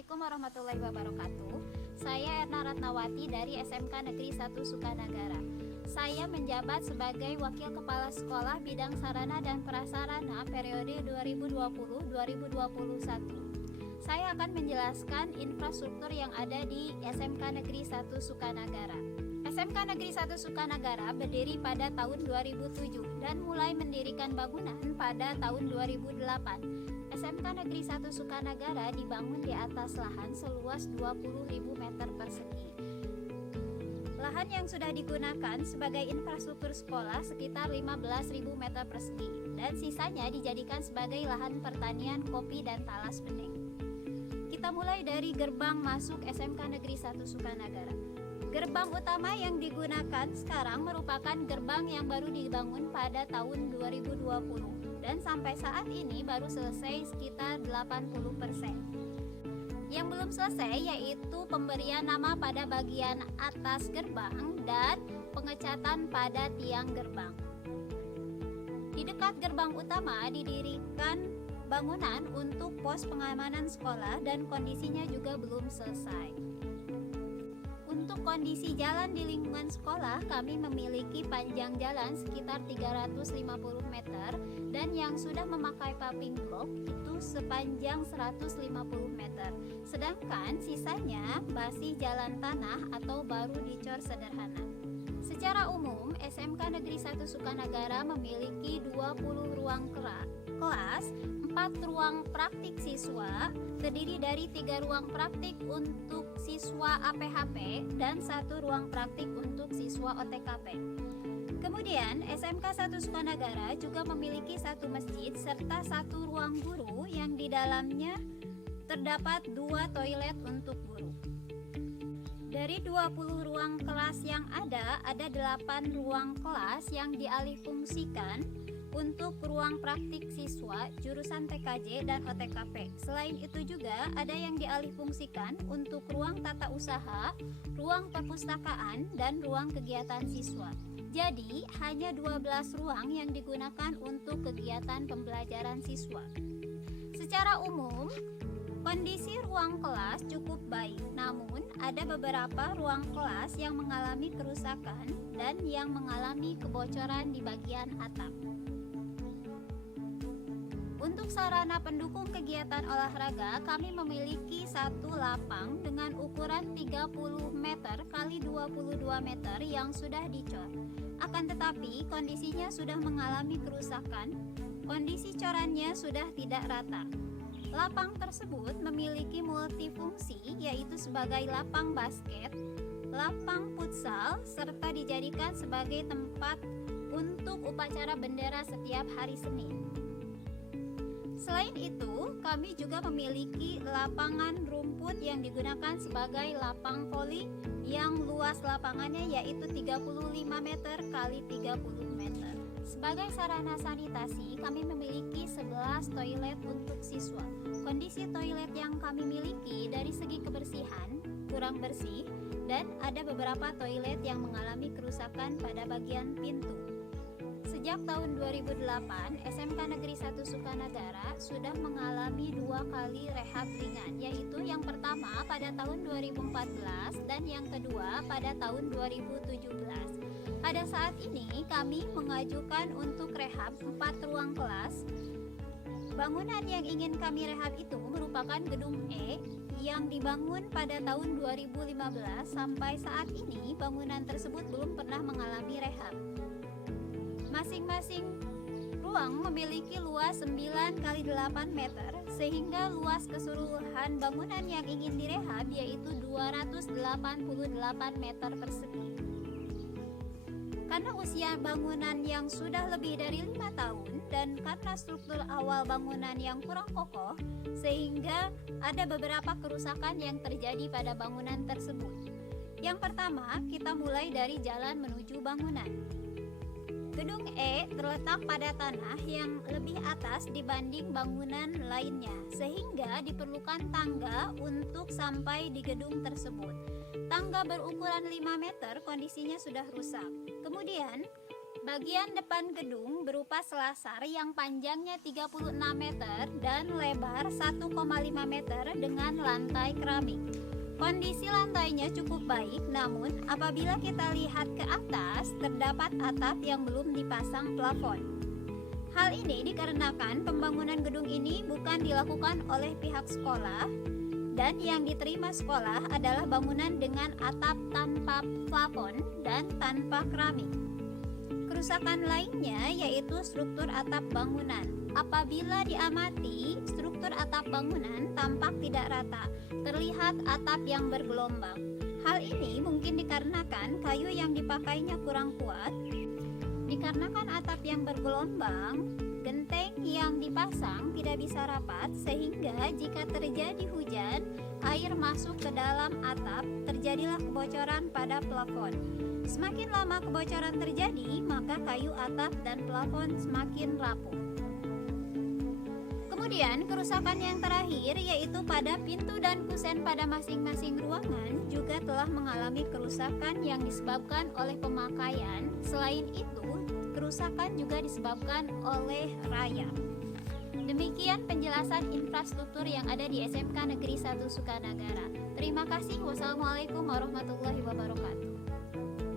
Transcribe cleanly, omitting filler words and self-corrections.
Assalamualaikum warahmatullahi wabarakatuh. Saya Erna Ratnawati dari SMK Negeri 1 Sukanagara. Saya menjabat sebagai Wakil Kepala Sekolah Bidang Sarana dan Prasarana periode 2020-2021. Saya akan menjelaskan infrastruktur yang ada di SMK Negeri 1 Sukanagara. SMK Negeri 1 Sukanagara berdiri pada tahun 2007 dan mulai mendirikan bangunan pada tahun 2008. SMK Negeri 1 Sukanagara dibangun di atas lahan seluas 20.000 meter persegi. Lahan yang sudah digunakan sebagai infrastruktur sekolah sekitar 15.000 meter persegi dan sisanya dijadikan sebagai lahan pertanian kopi dan talas bening. Kita mulai dari gerbang masuk SMK Negeri 1 Sukanagara. Gerbang utama yang digunakan sekarang merupakan gerbang yang baru dibangun pada tahun 2020. Dan sampai saat ini baru selesai sekitar 80%. Yang belum selesai yaitu pemberian nama pada bagian atas gerbang dan pengecatan pada tiang gerbang. Di dekat gerbang utama didirikan bangunan untuk pos pengamanan sekolah dan kondisinya juga belum selesai. Untuk kondisi jalan di lingkungan sekolah, kami memiliki panjang jalan sekitar 350 meter dan yang sudah memakai paving block itu sepanjang 150 meter. Sedangkan sisanya masih jalan tanah atau baru dicor sederhana. Secara umum, SMK Negeri 1 Sukanagara memiliki 20 ruang kelas, 4 ruang praktik siswa, terdiri dari 3 ruang praktik untuk siswa APHP dan 1 ruang praktik untuk siswa OTKP. Kemudian, SMK 1 Sukanagara juga memiliki 1 masjid serta 1 ruang guru yang di dalamnya terdapat 2 toilet untuk guru. Dari 20 ruang kelas yang ada 8 ruang kelas yang dialihfungsikan untuk ruang praktik siswa jurusan TKJ dan OTKP. Selain itu juga ada yang dialihfungsikan untuk ruang tata usaha, ruang perpustakaan, dan ruang kegiatan siswa. Jadi, hanya 12 ruang yang digunakan untuk kegiatan pembelajaran siswa. Secara umum, kondisi ruang kelas cukup baik, namun ada beberapa ruang kelas yang mengalami kerusakan dan yang mengalami kebocoran di bagian atap. Untuk sarana pendukung kegiatan olahraga, kami memiliki 1 lapang dengan ukuran 30 meter x 22 meter yang sudah dicor. Akan tetapi, kondisinya sudah mengalami kerusakan, kondisi corannya sudah tidak rata. Lapang tersebut memiliki multifungsi, yaitu sebagai lapang basket, lapang futsal, serta dijadikan sebagai tempat untuk upacara bendera setiap hari Senin. Selain itu, kami juga memiliki lapangan rumput yang digunakan sebagai lapang voli yang luas lapangannya yaitu 35 meter x 30 meter. Sebagai sarana sanitasi, kami memiliki 11 toilet untuk siswa. Kondisi toilet yang kami miliki dari segi kebersihan kurang bersih dan ada beberapa toilet yang mengalami kerusakan pada bagian pintu. Sejak tahun 2008, SMK Negeri 1 Sukanagara sudah mengalami 2 kali rehab ringan, yaitu yang pertama pada tahun 2014 dan yang kedua pada tahun 2017. Pada saat ini kami mengajukan untuk rehab 4 ruang kelas. Bangunan yang ingin kami rehab itu merupakan gedung E yang dibangun pada tahun 2015. Sampai saat ini bangunan tersebut belum pernah mengalami rehab. Masing-masing ruang memiliki luas 9 x 8 meter sehingga luas keseluruhan bangunan yang ingin direhab yaitu 288 meter persegi. Karena usia bangunan yang sudah lebih dari 5 tahun dan karena struktur awal bangunan yang kurang kokoh sehingga ada beberapa kerusakan yang terjadi pada bangunan tersebut. Yang pertama, kita mulai dari jalan menuju bangunan. Gedung E terletak pada tanah yang lebih atas dibanding bangunan lainnya, sehingga diperlukan tangga untuk sampai di gedung tersebut. Tangga berukuran 5 meter kondisinya sudah rusak. Kemudian, Bagian depan gedung berupa selasar yang panjangnya 36 meter dan lebar 1,5 meter dengan lantai keramik. Kondisi lantainya cukup baik, namun apabila kita lihat ke atas, terdapat atap yang belum dipasang plafon. Hal ini dikarenakan pembangunan gedung ini bukan dilakukan oleh pihak sekolah, dan yang diterima sekolah adalah bangunan dengan atap tanpa plafon dan tanpa keramik. Kerusakan lainnya yaitu struktur atap bangunan. Apabila diamati, struktur atap bangunan tampak tidak rata, terlihat atap yang bergelombang. Hal ini mungkin dikarenakan kayu yang dipakainya kurang kuat. Dikarenakan atap yang bergelombang, genteng yang dipasang tidak bisa rapat sehingga jika terjadi hujan, air masuk ke dalam atap, terjadilah kebocoran pada plafon. Semakin lama kebocoran terjadi, maka kayu atap dan plafon semakin rapuh. Kemudian kerusakan yang terakhir yaitu pada pintu dan kusen pada masing-masing ruangan juga telah mengalami kerusakan yang disebabkan oleh pemakaian. Selain itu, kerusakan juga disebabkan oleh rayap. Demikian penjelasan infrastruktur yang ada di SMK Negeri 1 Sukanagara. Terima kasih. Wassalamualaikum warahmatullahi wabarakatuh.